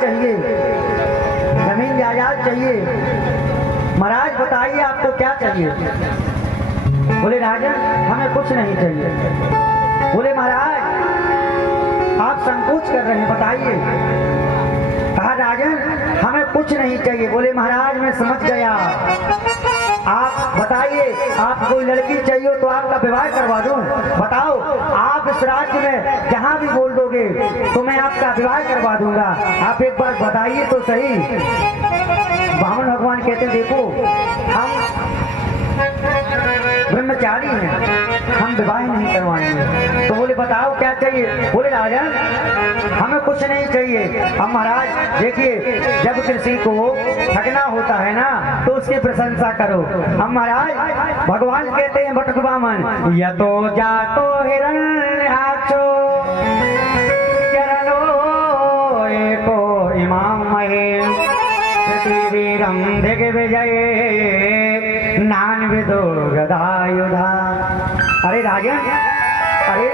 चाहिए, जमीन जायदाद चाहिए। महाराज बताइए आपको क्या चाहिए? बोले राजन हमें कुछ नहीं चाहिए। बोले महाराज आप संकोच कर रहे हैं, बताइए। कहा राजन हमें कुछ नहीं चाहिए। बोले महाराज मैं समझ गया, आप बताइए आप कोई लड़की चाहिए तो आपका विवाह करवा दूं। बताओ आप इस राज्य में जहां भी बोल दोगे तो मैं आपका विवाह करवा दूंगा। आप एक बार बताइए तो सही। वामन भगवान कहते हैं देखो हम ब्रह्मचारी हैं, हम विवाह नहीं करवाएंगे। तो बोले बताओ क्या चाहिए? बोले राजन हमें कुछ नहीं चाहिए। अब महाराज देखिए जब किसी को ठगना होता है ना तो उसकी प्रशंसा करो। अब महाराज भगवान कहते हैं बटुक वामन यतो जातो हिरण्याक्षो चरणो एको इमाम महेम पृथ्वीरम दिग्विजये नान विदो गदायुधा। अरे राजन अरे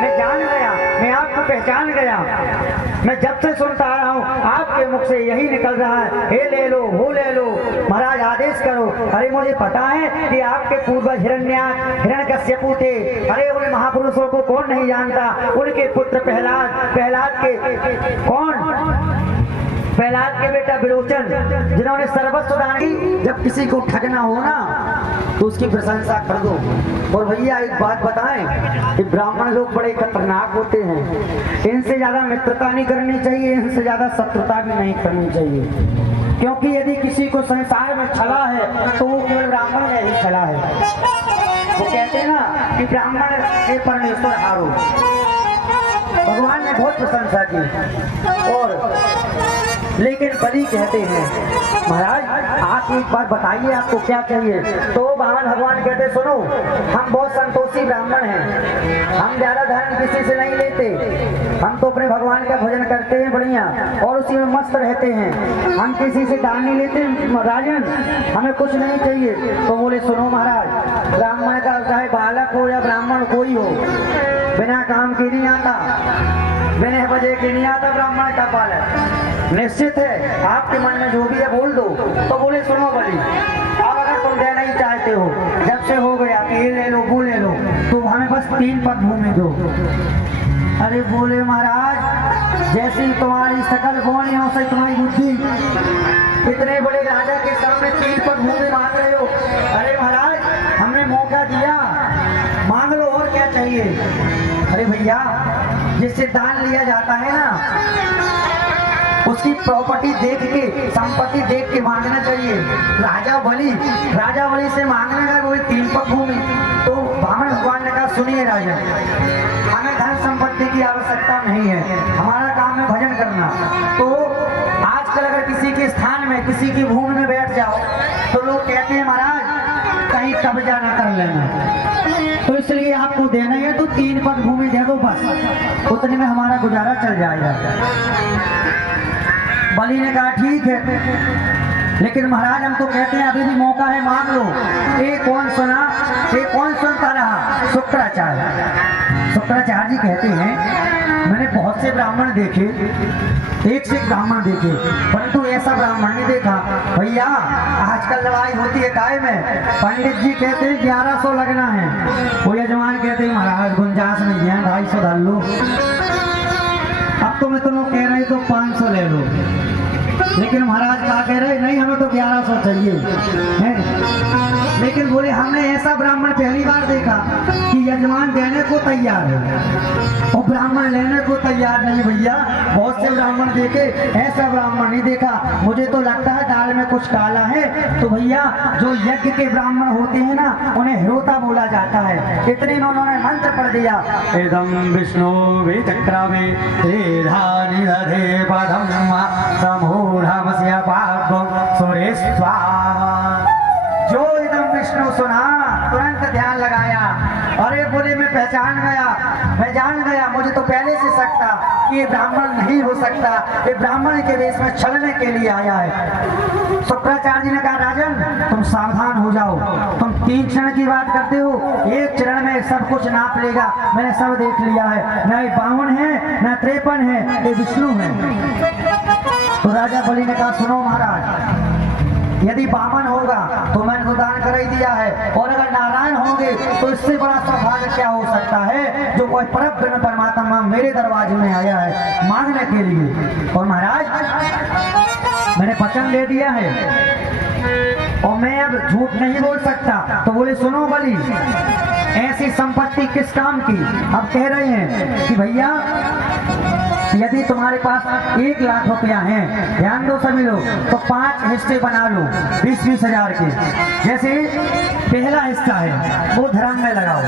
मैं जान गया, मैं आपको पहचान गया। मैं जब से सुनता आ रहा हूँ आपके मुख से यही निकल रहा है हे ले लो वो ले लो, महाराज आदेश करो। अरे मुझे पता है कि आपके पूर्वज हिरण्यकश्यपु थे। अरे उन महापुरुषों को कौन नहीं जानता। उनके पुत्र प्रहलाद के कौन प्रहलाद के बेटा विरोचन जिन्होंने सर्वस्व दान की। जब किसी को ठगना हो ना तो उसकी प्रशंसा कर दो। और भैया एक बात बताएं कि ब्राह्मण लोग बड़े खतरनाक होते हैं, इनसे ज्यादा मित्रता नहीं करनी चाहिए, इनसे ज्यादा शत्रुता भी नहीं करनी चाहिए। क्योंकि यदि किसी को संसार में छला है तो वो केवल ब्राह्मण में ही छला है। वो कहते हैं ना कि ब्राह्मण से परमेश्वर हारो। भगवान ने बहुत प्रशंसा की। और लेकिन बलि कहते हैं महाराज आप एक बार बताइए आपको क्या चाहिए? तो वामन भगवान कहते सुनो हम बहुत संतोषी ब्राह्मण हैं, हम ज्यादा धर्म किसी से नहीं लेते, हम तो अपने भगवान का भजन करते हैं बढ़िया और उसी में मस्त रहते हैं, हम किसी से दान नहीं लेते। राजन हमें कुछ नहीं चाहिए। तो बोले सुनो महाराज ब्राह्मण का चाहे बालक हो या ब्राह्मण कोई हो बिना काम के नहीं आता, बिना वजह के नहीं आता ब्राह्मण का बालक। निश्चित है आपके मन में जो भी है बोल दो। तो बोले सुनो बलि अब अगर तुम देना ही चाहते हो जब से हो गया कि ये ले लो वो ले लो तो हमें बस 3 पग भूमि दो। अरे बोले महाराज जैसी तुम्हारी सकल बोली हो सही तुम्हारी बुद्धि, इतने बड़े राजा के सामने 3 पग भूमि मांग रहे हो। अरे महाराज हमने मौका दिया, मांग लो और क्या चाहिए। अरे भैया जिससे दान लिया जाता है ना उसकी प्रॉपर्टी देख के संपत्ति देख के मांगना चाहिए। राजा बलि से मांगने का वो 3 पग भूमि। तो वामन भगवान ने कहा सुनिए राजा हमें धन संपत्ति की आवश्यकता नहीं है, हमारा काम है भजन करना। तो आजकल अगर किसी के स्थान में किसी की भूमि में बैठ जाओ तो लोग कहते हैं महाराज कहीं कब्जा न कर लेना, तो इसलिए आपको देना है तो 3 पग भूमि दे दो बस, उतने में हमारा गुजारा चल जाएगा। बलि ने कहा ठीक है लेकिन महाराज हम तो कहते हैं अभी भी मौका है मांग लो। ये कौन सुनता रहा? शुक्राचार्य जी कहते हैं मैंने बहुत से ब्राह्मण देखे, एक से ब्राह्मण देखे परंतु ऐसा ब्राह्मण नहीं देखा। भैया आजकल लड़ाई होती है काय में, पंडित जी कहते हैं 1100 लगना है, वो यजमान कहते हैं महाराज गुंजाइश नहीं है 250 डाल लो। अब तो मैं तुम्हें कह रही तो 500 ले लो, लेकिन महाराज क्या कह रहे नहीं हमें तो 1100 चाहिए है। लेकिन बोले हमने ऐसा ब्राह्मण पहली बार देखा कि यजमान देने को तैयार है और ब्राह्मण लेने को तैयार नहीं। भैया बहुत से ब्राह्मण देखे, ऐसा ब्राह्मण नहीं देखा। मुझे तो लगता है दाल में कुछ काला है। तो भैया जो यज्ञ के ब्राह्मण होते हैं ना उन्हें हिरोता बोला जाता है। इतने में उन्होंने मंत्र पढ़ दिया इदं विष्णु विचक्रमे पदम समूढ़मस्य पार्वं सुरेश्वा। जो इदं विष्णु सुना तुरंत ध्यान लगाया। अरे बोले मैं पहचान गया, मैं जान गया, मुझे तो पहले से शक था कि ये ब्राह्मण नहीं हो सकता, ये ब्राह्मण के वेश में छलने के लिए आया है। शुक्राचार्य जी ने कहा राजन तुम सावधान हो जाओ, तुम 3 क्षण की बात करते हो, 1 चरण में सब कुछ नाप लेगा, मैंने सब देख लिया है, न ये 52 है न 53 है, ये विष्णु है। तो राजा बलि ने कहा सुनो महाराज, यदि 52 होगा तो मैंने तो दान कर ही दिया है, और अगर नारायण होंगे तो इससे बड़ा सौभाग्य क्या हो सकता है जो कोई परम ब्रह्म परमात्मा मेरे दरवाजे में आया है मांगने के लिए। और महाराज मैंने वचन दे दिया है और मैं अब झूठ नहीं बोल सकता। तो बोले सुनो बलि, ऐसी संपत्ति किस काम की? अब कह रहे हैं कि भैया यदि तुम्हारे पास 1 लाख रुपया है, ध्यान दो सभी लोग, तो 5 हिस्से बना लो 20-20 हजार के। जैसे पहला हिस्सा है वो धर्म में लगाओ,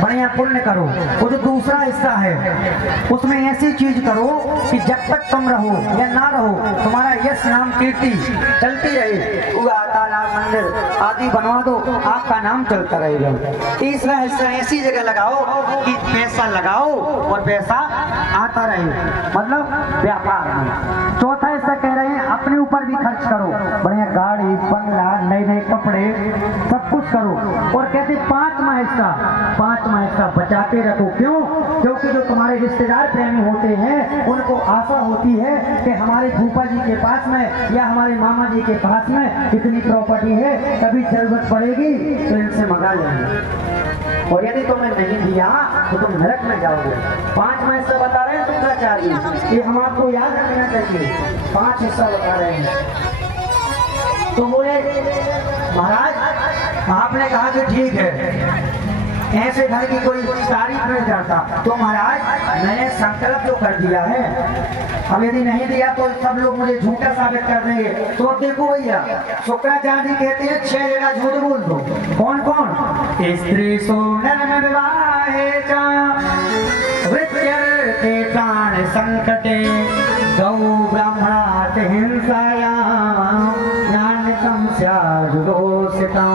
बढ़िया पुण्य करो। वो जो दूसरा हिस्सा है उसमें ऐसी चीज करो कि जब तक तुम रहो या ना रहो तुम्हारा यश नाम कीर्ति चलती रहे। तालाब मंदिर आदि बनवा दो, आपका नाम चलता रहेगा। तीसरा हिस्सा ऐसी जगह लगाओ कि पैसा लगाओ और पैसा आता रहे, मतलब व्यापार में। चौथा हिस्सा कह रहे हैं अपने ऊपर भी खर्च करो, बढ़िया गाड़ी बंगला नए कपड़े सब कुछ करो। और कहते 5वां हिस्सा बचाते रखो। क्यों? क्योंकि जो तुम्हारे रिश्तेदार प्रेमी होते हैं उनको आशा होती है कि हमारे फूफा जी के पास में या हमारे मामा जी के पास में इतनी प्रॉपर्टी है, कभी जरूरत पड़ेगी तो इनसे मंगा लेंगे। और यदि तुमने नहीं दिया तो तुम नरक में जाओगे। 5वां हिस्सा बता रहे हैं शुक्राचार्य, ये हम आपको याद रखना चाहिए। 5 हिस्सा बता रहे हैं। तो बोले महाराज आपने कहा कि ठीक है, ऐसे घर की कोई तारीफ नहीं करता, तो महाराज मैंने संकल्प जो कर दिया है, अब यदि नहीं दिया तो सब लोग मुझे झूठा साबित कर देंगे। तो अब देखो भैया शुक्राचार्य जी कहते हैं 6 जगह झूठ बोल दो। कौन कौन? स्त्री सोनर में विवाहे चा वृत्त्यर्थे प्राण संकटे गौ ब्राह्मणार्थ हिंसाया नान्यतम स्याजुदोषिता।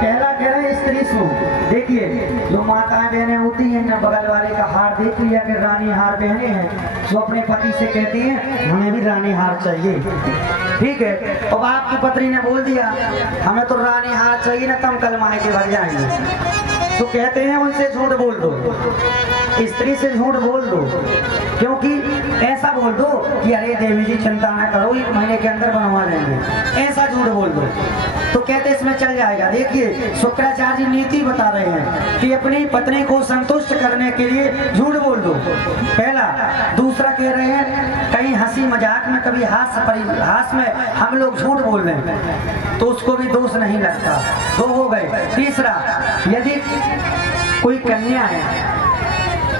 पहला कह रहे हैं स्त्री सु। देखिए जो माताएं बहनें होती हैं ना, बगल वाले का हार देख लिया कि रानी हार बहने हैं, जो अपने पति से कहती हैं हमें भी रानी हार चाहिए। ठीक है, अब आपकी पत्नी ने बोल दिया हमें तो रानी हार चाहिए ना, तम कल माए के भर जाएंगे। तो कहते हैं उनसे झूठ बोल दो, स्त्री से झूठ बोल दो। क्योंकि ऐसा बोल दो कि अरे देवी जी चिंता ना करो 1 महीने के अंदर बनवा लेंगे, ऐसा झूठ बोल दो तो कहते इसमें चल जाएगा। देखिए शुक्राचार्य जी नीति बता रहे हैं कि अपनी पत्नी को संतुष्ट करने के लिए झूठ बोल दो, पहला। दूसरा कह रहे हैं कहीं हंसी मजाक में कभी हास में हम लोग झूठ बोल रहे हैं तो उसको भी दोष नहीं लगता, 2 हो गए। तीसरा, यदि कोई कन्या है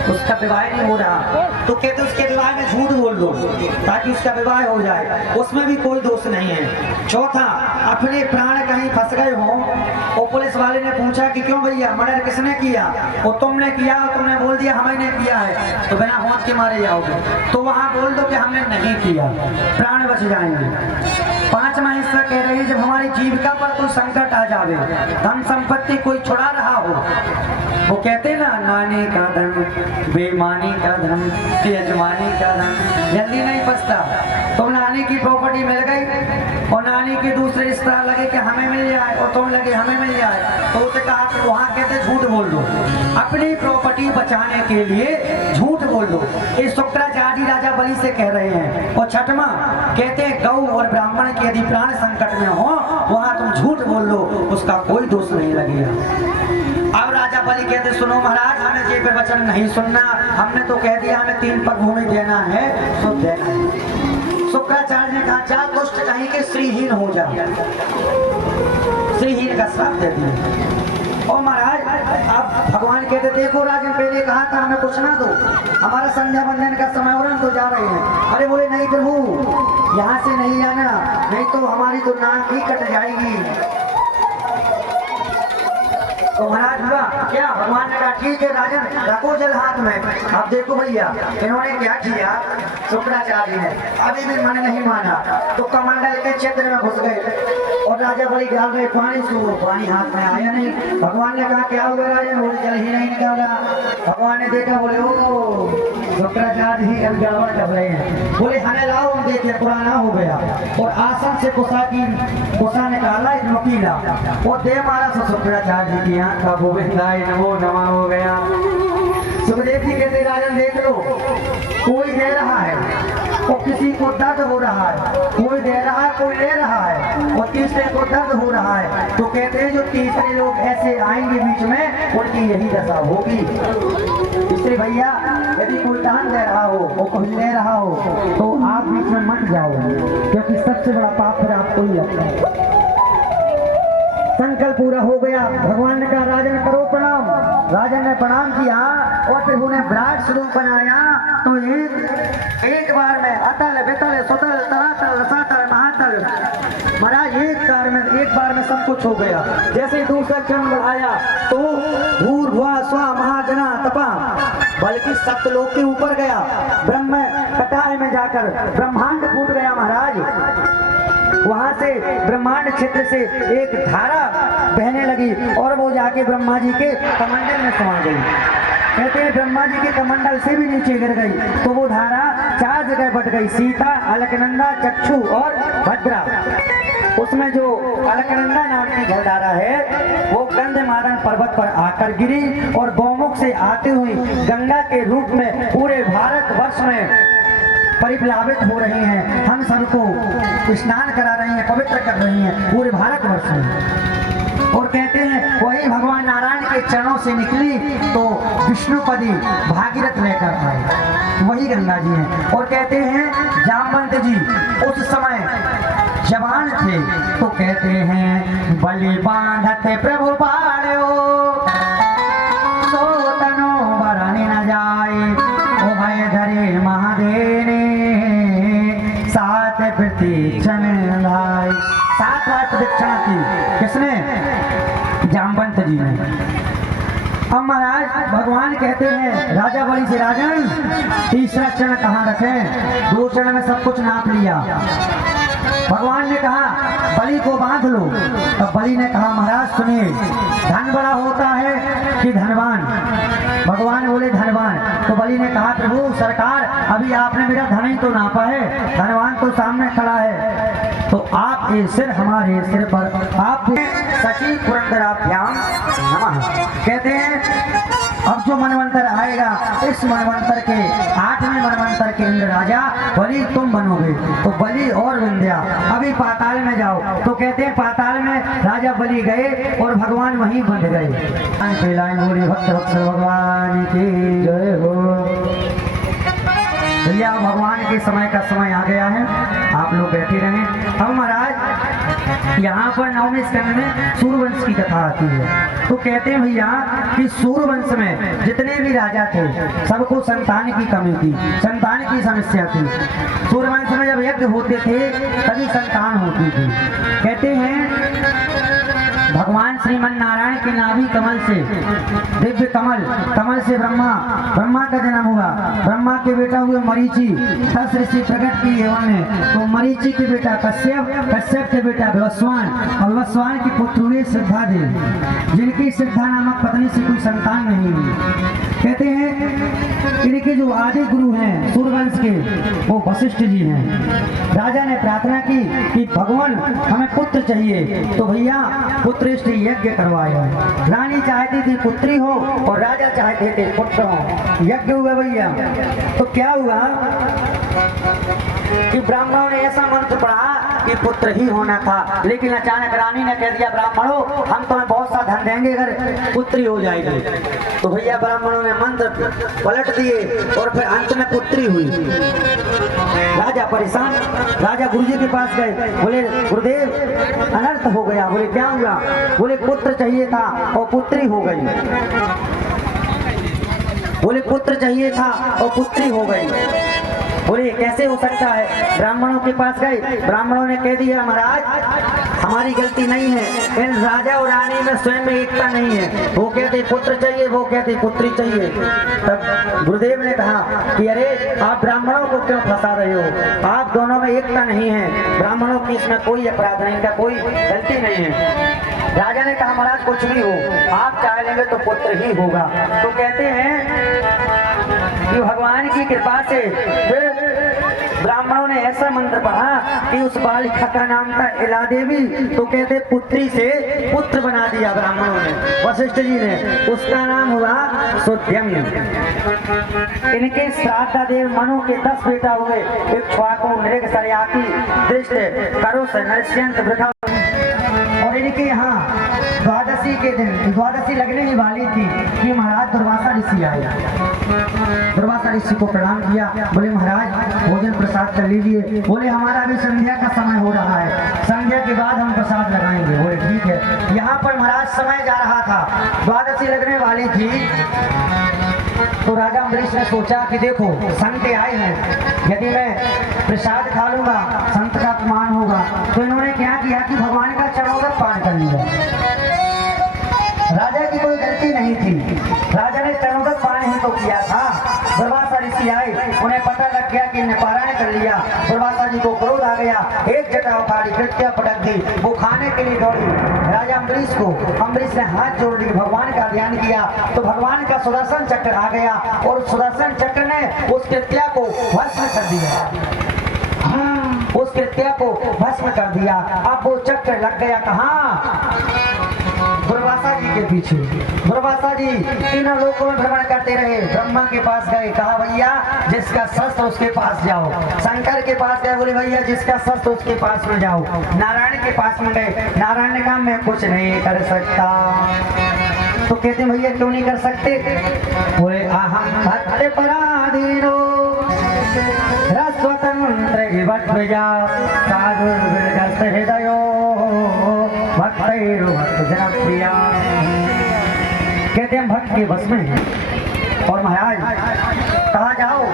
उसका विवाह नहीं हो रहा तो कहते उसके विवाह में झूठ बोल दो ताकि उसका विवाह हो जाए, उसमें भी कोई दोष नहीं है। चौथा, अपने प्राण कहीं फंस गए हो और पुलिस वाले ने पूछा कि क्यों भैया मर्डर किसने किया, और तुमने किया और तुमने बोल दिया हमने किया है, तो बिना होश के मारे जाओगे। तो वहाँ बोल दो कि हमने नहीं किया, प्राण बच जाएंगे। 5वां हिस्सा कह रहे हैं जब हमारी जीविका पर कोई संकट आ जावे, धन संपत्ति कोई छुड़ा रहा हो, वो कहते ना नानी का धन बेईमानी का धन यजमानी का धन जल्दी नहीं बचता। तो नानी की प्रॉपर्टी मिल गई और नानी के दूसरे रिश्ता लगे कि हमें मिल जाए और तुम लगे हमें मिल जाए, तो उसे कहा कि वहाँ कहते झूठ बोल दो, अपनी प्रॉपर्टी बचाने के लिए झूठ बोल दो। ये शुक्राचार्य राजा बलि से कह रहे हैं। और 6वां कहते हैं गौ और ब्राह्मण के यदि प्राण संकट में हो वहाँ तुम झूठ बोल लो, उसका कोई दोष नहीं लगेगा। अब राजा बलि कहते सुनो महाराज हमें ये पे वचन नहीं सुनना, हमने तो कह दिया हमें 3 पग भूमि देना है तो देना है। शुक्राचार्य ने कहा जा दुष्ट कहीं के श्रीहीन हो जा, श्रीहीन का श्राप दे दिया। और महाराज अब भगवान कहते देखो राजन पहले कहा था हमें कुछ ना दो, हमारा संध्या बंदन का समय हो रहा तो जा रहे हैं। अरे बोले नहीं प्रभु यहाँ से नहीं जाना, नहीं तो हमारी तो नाक ही कट जाएगी। तो महाराज हुआ क्या, भगवान ने कहा ठीक है राजन, रखो जल हाथ में। अब देखो भैया इन्होंने क्या किया, शुक्राचार्य ने अभी भी मन नहीं माना, तो कमंडल के क्षेत्र में घुस गए और राजा बड़ी डाल रहे पानी से, पानी हाथ में आया नहीं। भगवान ने कहा क्या हुआ राजन, बोले जल ही नहीं निकल रहा। भगवान ने देखा, बोले ओ शुक्राचार्य ही अब गड़बड़ कर रहे हैं। बोले हमें लाओ, हम देखे पुराना हो गया, और आसन से कुसा निकाला एक नुकीला और दे मारा। तो शुक्राचार्य की आंख का गोविंदाय नमो नमः हो गया। सुखदेव जी कहते राजन देख लो, कोई दे रहा है और किसी को दर्द हो रहा है, कोई दे रहा है कोई ले रहा है और तीसरे को दर्द हो रहा है। तो कहते हैं जो तीसरे लोग ऐसे आएंगे बीच में, उनकी यही दशा होगी। इसलिए भैया यदि कोई दान दे रहा हो और कोई ले रहा हो तो आप बीच में मत जाओ, क्योंकि सबसे बड़ा पाप फिर आपको ही लगता है। संकल्प पूरा हो गया। भगवान ने कहा राजन करो प्रणाम। राजन ने प्रणाम किया और फिर उन्हें विराट स्वरूप बनाया। तो एक बार में अतल वितल सुतल तरातल रसातल महातल, महाराज एक बार में सब कुछ हो गया। जैसे दूसरा चरण बढ़ाया तो भूर्भुवः स्वः महाजना तपा, बल्कि सप्तलोक के ऊपर गया। ब्रह्म कटाय में जाकर ब्रह्मांड फूट गया महाराज। वहां से ब्रह्मांड क्षेत्र से एक धारा बहने लगी और वो जाके ब्रह्मा जी के कमंडल में समा गई। कहते हैं ब्रह्मा जी के कमंडल से भी नीचे गिर गई। तो वो धारा 4 जगह बट गई, सीता, अलकनंदा, चक्षु और भद्रा। उसमें जो अलकनंदा नाम की जलधारा है वो गंधमादन पर्वत पर आकर गिरी और गौमुख से आते हुए गंगा के रूप में पूरे भारतवर्ष में परिप्लावित हो रही हैं। हम सबको स्नान करा रही हैं, पवित्र कर रही हैं पूरे भारतवर्ष में। और कहते हैं वही भगवान नारायण के चरणों से निकली तो विष्णुपदी भागीरथ लेकर आए, वही गंगा जी हैं। और कहते हैं जामवंत जी उस समय जवान थे, तो कहते हैं बलि बांधते प्रभु बाड़ो, सोतनो बरने न जाए, ओ भय धरे महादेव सात प्रतीक्षण लाए। 7 बार प्रदक्षिणा की किसने, जामवंत जी ने। अब महाराज भगवान कहते हैं राजा बलि से राजन तीसरा चरण कहाँ रखें, 2 चरण में सब कुछ नाप लिया। भगवान ने कहा बलि को बांध लो। तब बलि ने कहा महाराज सुनिए, धन बड़ा होता है कि धनवान। भगवान बोले धनवान। तो बलि ने कहा प्रभु सरकार अभी आपने मेरा धन ही तो नापा है, धनवान तो सामने खड़ा है। तो आप ये सिर हमारे सिर पर आप सची पुरंदराभ्याम नमः। कहते हैं अब जो मनवंतर आएगा इस मनवंतर के 8वें मनवंतर के इंद्र राजा बलि तुम बनोगे। तो बलि और विंध्या अभी पाताल में जाओ। तो कहते हैं पाताल में राजा बलि गए और भगवान वहीं बंध गए। बोली भक्त भक्त भगवान की जय हो। भैया भगवान के समय का समय आ गया है, आप लोग बैठे रहें। अब महाराज यहाँ पर 9वें स्कंद में सूर्यवंश की कथा आती है। तो कहते हैं भैया कि सूर्यवंश में जितने भी राजा थे सबको संतान की कमी थी, संतान की समस्या थी। सूर्यवंश में जब यज्ञ होते थे तभी संतान होती थी। कहते हैं भगवान श्रीमन नारायण के नाभि कमल से दिव्य कमल, कमल से ब्रह्मा का जन्म हुआ। ब्रह्मा के बेटा हुए मरीचि, 10 ऋषि प्रकट किए उन्होंने। तो मरीचि के बेटा कश्यप, कश्यप के बेटा विवस्वान और विवस्वान की पुत्र हुए सिद्धा देव, जिनकी सिद्धा नामक पत्नी से कोई संतान नहीं हुई। कहते हैं इनके जो आदि गुरु हैं सूर्यवंश के वो वशिष्ठ जी हैं। राजा ने प्रार्थना की कि भगवान हमें पुत्र चाहिए। तो भैया पुत्र यज्ञ करवाया। रानी चाहती थी पुत्री हो और राजा चाहते थे पुत्र हो। यज्ञ हुआ भैया। तो क्या हुआ कि ब्राह्मणों ने ऐसा मंत्र पढ़ा कि पुत्र ही होना था, लेकिन अचानक रानी ने कह दिया ब्राह्मणों हम तुम्हें बहुत सा धन देंगे अगर पुत्री हो जाएगी। तो भैया ब्राह्मणों ने मंत्र पलट दिए और फिर अंत में पुत्री हुई। राजा परेशान, राजा गुरुजी के पास गए, बोले गुरुदेव अनर्थ हो गया। बोले क्या हुआ? बोले पुत्र चाहिए था और पुत्री हो गई। बोले पुत्र चाहिए था और पुत्री हो गई। बोले कैसे हो सकता है? ब्राह्मणों के पास गए, ब्राह्मणों ने कह दिया महाराज हमारी गलती नहीं है, इन राजा और रानी में स्वयं में एकता नहीं है, वो कहते पुत्र चाहिए, वो कहते पुत्री चाहिए। तब गुरुदेव ने कहा कि अरे आप ब्राह्मणों को क्यों फंसा रहे हो, आप दोनों में एकता नहीं है, ब्राह्मणों की इसमें कोई अपराध नहीं, इनका कोई गलती नहीं है। राजा ने कहा महाराज कुछ भी हो, आप चाह लेंगे तो पुत्र ही होगा। तो कहते हैं कि भगवान की कृपा से फिर ब्राह्मणों ने ऐसा मंत्र पढ़ा कि उस बालिका का नाम था इला देवी। तो कहते पुत्री से पुत्र बना दिया ब्राह्मणों ने, वशिष्ठ जी ने, उसका नाम हुआ सुध्यम्य। इनके श्राद्धा देव मनु के 10 बेटा हुए, इक्ष्वाकु, नृग, सरयाति, दृष्ट, करुष, नरस्यंत, वृथा। और इनके यहाँ द्वादशी के दिन, द्वादशी लगने ही वाली थी कि महाराज दुर्वासा ऋषि आए। दुर्वासा ऋषि को प्रणाम किया, बोले महाराज भोजन प्रसाद कर लीजिए। बोले हमारा भी संध्या का समय हो रहा है, संध्या के बाद हम प्रसाद लगाएंगे। बोले ठीक है। यहाँ पर महाराज समय जा रहा था, द्वादशी लगने वाली थी। तो राजा अम्बरीश ने सोचा कि देखो संत आए हैं, यदि मैं प्रसाद खा लूंगा संत का अपमान होगा। तो इन्होंने क्या किया कि भगवान का चरणोदक पान कर लिया। राजा की कोई गलती नहीं थी, राजा ने चरणोदक पान ही तो किया था। दुर्वासा ऋषि आए, उन्हें पता लग गया कि इन्हें पारायण कर लिया। दुर्वासा जी को क्रोध आ गया, एक जटा उखाड़ी, कृत्या पटक दी, वो खाने के लिए दौड़ी राजा अम्बरीश को। अम्बरीश ने हाथ जोड़ ली, भगवान का ध्यान किया तो भगवान का सुदर्शन चक्र आ गया और सुदर्शन चक्र ने उस कृत्या को भस्म कर दिया। उस कृत्या को भस्म कर दिया। अब वो चक्र लग गया कहाँ? दुर्वासा जी के पीछे। दुर्वासा जी तीनों लोकों में भ्रमण करते रहे, ब्रह्मा के पास गए, कहा भैया जिसका शस्त्र उसके पास जाओ। शंकर के पास गए, बोले भैया जिसका शस्त्र उसके पास में जाओ। नारायण के पास में गए, नारायण ने कहा मैं कुछ नहीं कर सकता। तो कहते भैया क्यों नहीं कर सकते? बोले अहम भक्त पराधीनो रस्वतंत्र विभज्वजा साधुर्विगस्त हृदयो भक्तैरो भक्त जनप्रिया। कहते हम भक्त के बस में हैं। और महाराज कहा जाओ